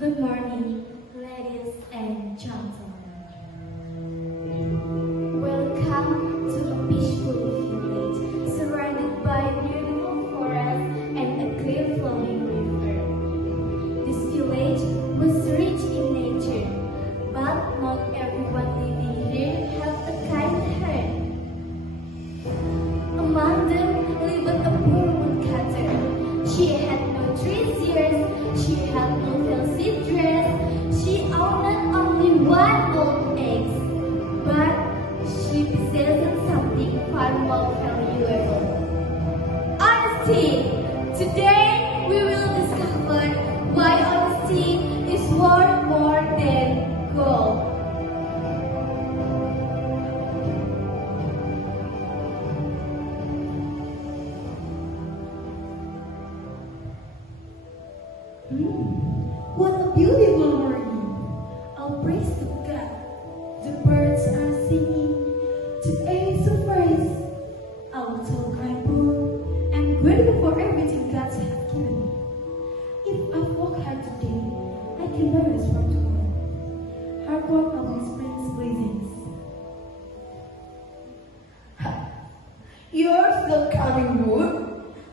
Good morning, ladies and gentlemen. Welcome to a peaceful village surrounded by beautiful forests and a clear flowing river. This village was rich in nature, but not everyone living here have a kind heart. Among them lived a poor woodcutter. She had no 3 years, she had no fancy dress, she owned only one old egg, but she possessed something far more valuable. Honesty! Today we will discover why honesty is worth more than gold. What a beautiful morning! All praise to God. The birds are singing. Today is a praise. I will tell grateful and grateful for everything God has given me. If I work hard today, I can bear rest from tomorrow. Hard work always brings blessings. You're still counting wood?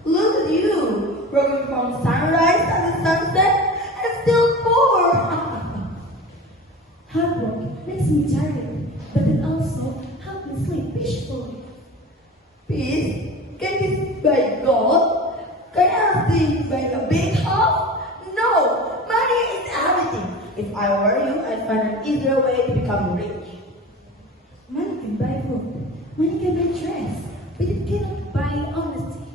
Look at you, working from sunrise to the sunset and still poor. Hard work makes me tired, but it also helps me sleep peacefully. Peace? Can this buy gold? Can I sleep by a big house? No, money is everything. If I were you, I'd find an easier way to become rich. Money can buy food, money can buy dress, but it cannot buy honesty.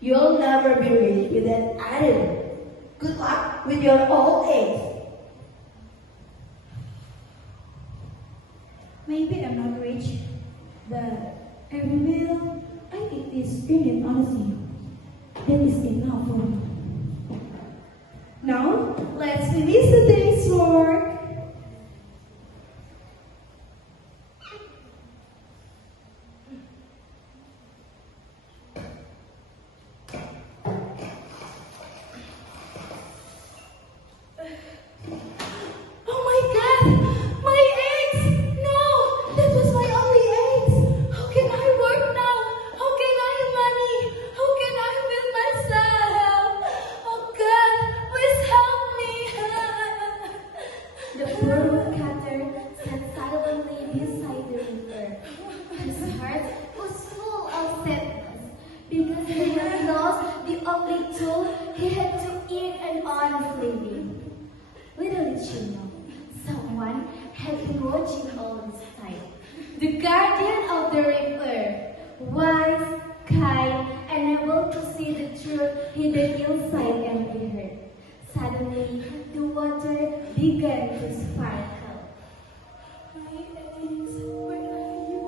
You'll never be rich with that attitude. Good luck with your old age. Maybe I'm not rich, but every meal I eat is bringing honesty. That is enough for me. Now, let's finish the day's work. Oh my God! My eggs! No! That was my only eggs! How can I work now? How can I have money? How can I build myself? Oh God, please help me! The poor woodcutter sat silently beside the river. His heart was full of sadness because he had lost the only tool he had to earn an honest living. Little did she know, someone had been watching all this time. The guardian of the river, wise, kind, and able to see the truth hidden inside every heart. Suddenly, the water began to sparkle. My eggs, where are you?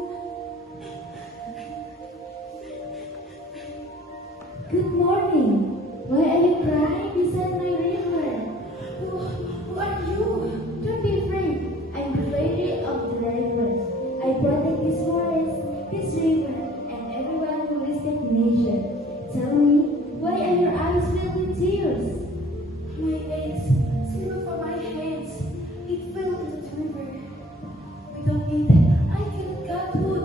Good morning. Why are you crying beside my river? Who are you? Don't be afraid. I'm the lady of the rivers. I protect this forest, this river, and everyone who lives in nature. Tell me, why are your eyes filled with tears? My eggs, slip from my hands. It fell into the river. Without it, I cannot get food.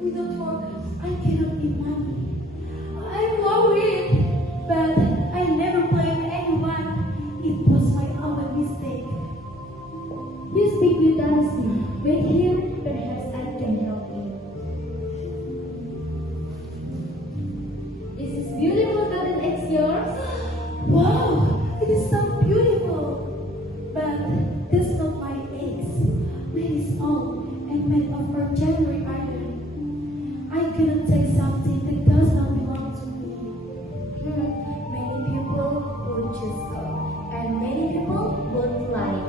Without work, I cannot eat money. I'm worried, but I never blame anyone. It was my own mistake. You speak with honesty. Wait here, perhaps I can help you. Is this beautiful golden eggs yours? Wow, it is so beautiful. But that's not my eggs. Mine is old and made of ordinary iron. I cannot take something that does not belong to me. Many people would choose gold, and many people would lie.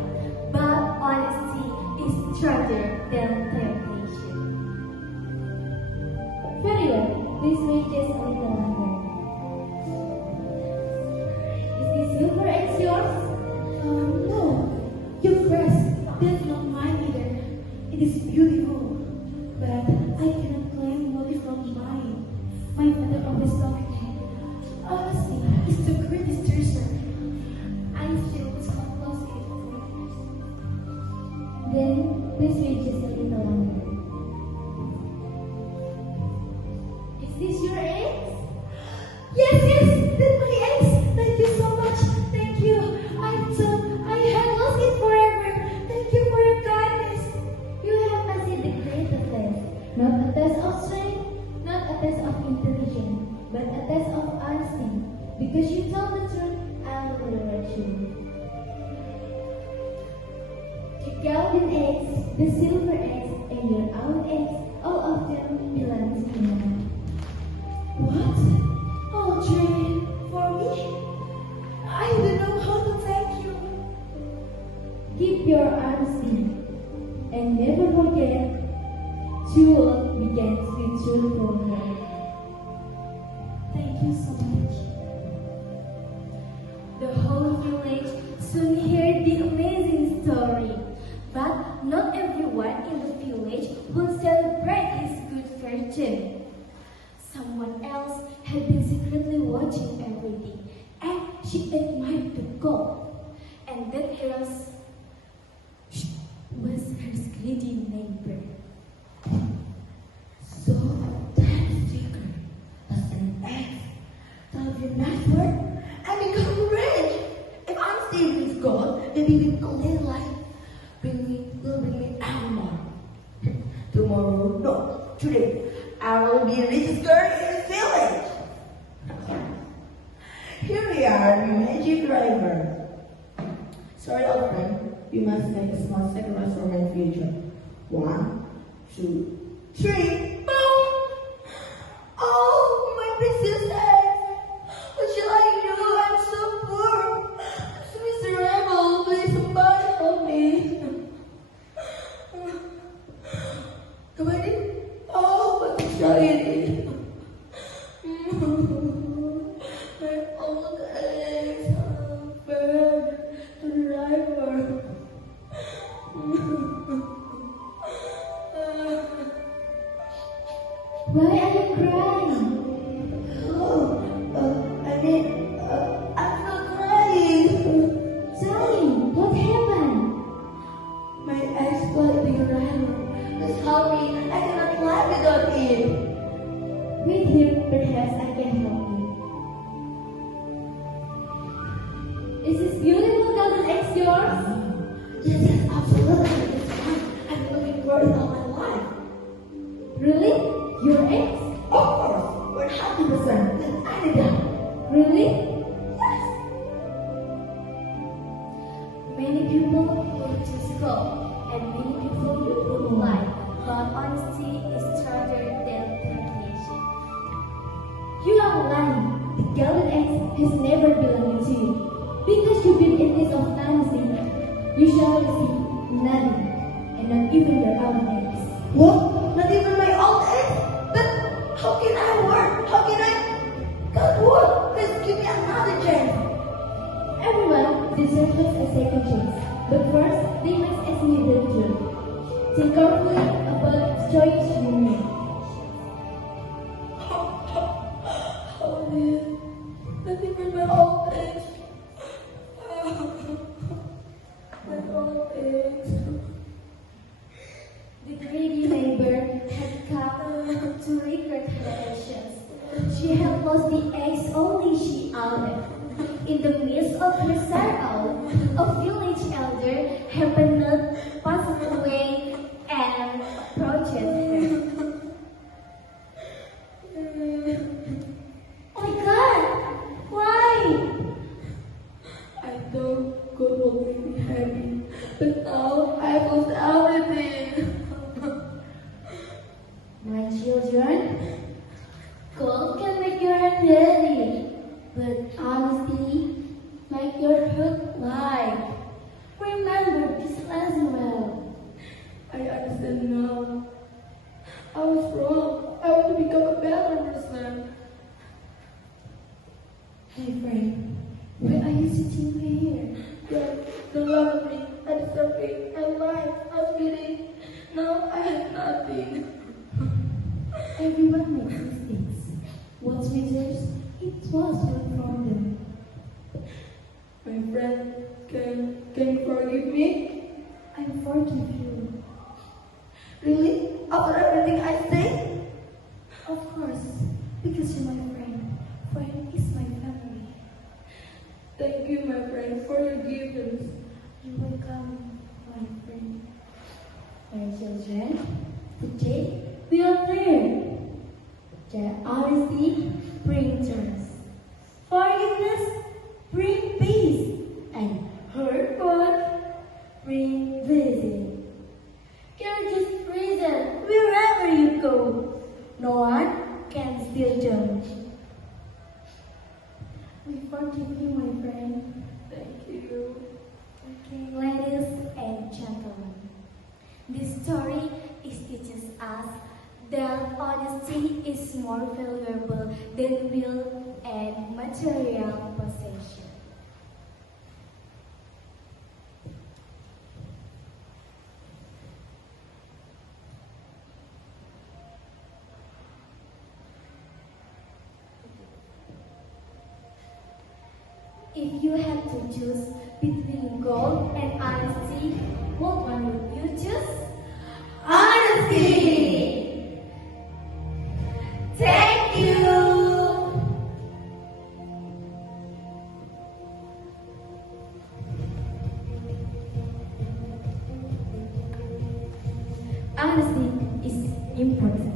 But honesty is stronger than temptation. Very well, please wait just a little longer. Is this silver eggs yours? No, your breast, that's not mine either. It is beautiful, but I cannot claim what is not mine. My father always told me, honesty is the greatest treasure. I you so much. The whole village soon heard the amazing story. But not everyone in the village will celebrate his good fortune. Someone else had been secretly watching everything, and she admired the gold. And that hero's was her greedy neighbor. So, that sticker was an X. That'll be nice work and become rich. If I'm saving this gold, maybe with a little life, will bring me out more. Tomorrow, no, today, I will be the richest girl in the village. Here we are, the magic driver. Sorry, old friend, you must make a small sacrifice for my future. 1, 2, 3, boom! Oh, my precious eggs! What shall I do? I'm so poor. I'm so miserable. Please, somebody help me. Nobody? Oh, what a tragedy. My old eggs are bad to the driver. Why are you crying? I'm not crying. Tell me, what happened? My ex-wife being driver. Please help me. I cannot live without him. With him, perhaps I can help you. Is this beautiful golden egg yours? Yes, absolutely. It's fine. I've been looking for it all my life. Really? Your ex? Of course, 100%. I need that. Really? Yes. Many people will choose gold, and many people will lie. But honesty is stronger than temptation. You are lying. The golden egg has never belonged to you. Because you've been in this of fantasy, you shall receive nothing, and not even your own eggs. What? Not even my old ex? But how can I work? How can I? God, what? Please give me another chance. Everyone deserves a second chance, but first they must ask me the truth. Think carefully about the choice you make. Oh, dear. Not even my old ex. My old ex. The greedy neighbor had come to regret her actions. She had lost the eggs only she owned. In the midst of her sorrow, a village elder happened to pass away and approached her. Oh my God! Why? I thought God will make me happy, but now I lost everything. My children, gold can make your heart ready, but honesty make your heart light. Remember this lesson well. I understand now. I was wrong. I want to become a better person. Hey friend, why are you sitting here? God, the love of me, I deserve it. I lied. I was kidding. Now I have nothing. Everyone makes mistakes. What matters, it was learned from them. My friend, can you forgive me? I forgive you. Really? After everything I say? Of course, because you're my friend. Friend is my family. Thank you, my friend, for your gifts. You're welcome, my friend. My children, today we are clear that honesty brings trust, forgiveness brings peace, and hard work brings blessing. You're just present wherever you go. No one can steal them. We forgive you, my friend. Thank you. Okay, ladies and gentlemen, this story is teaches us that honesty is more valuable than wealth and material possession. If you had to choose between gold and honesty, what one would you choose? Honesty! Thank you! Honesty is important.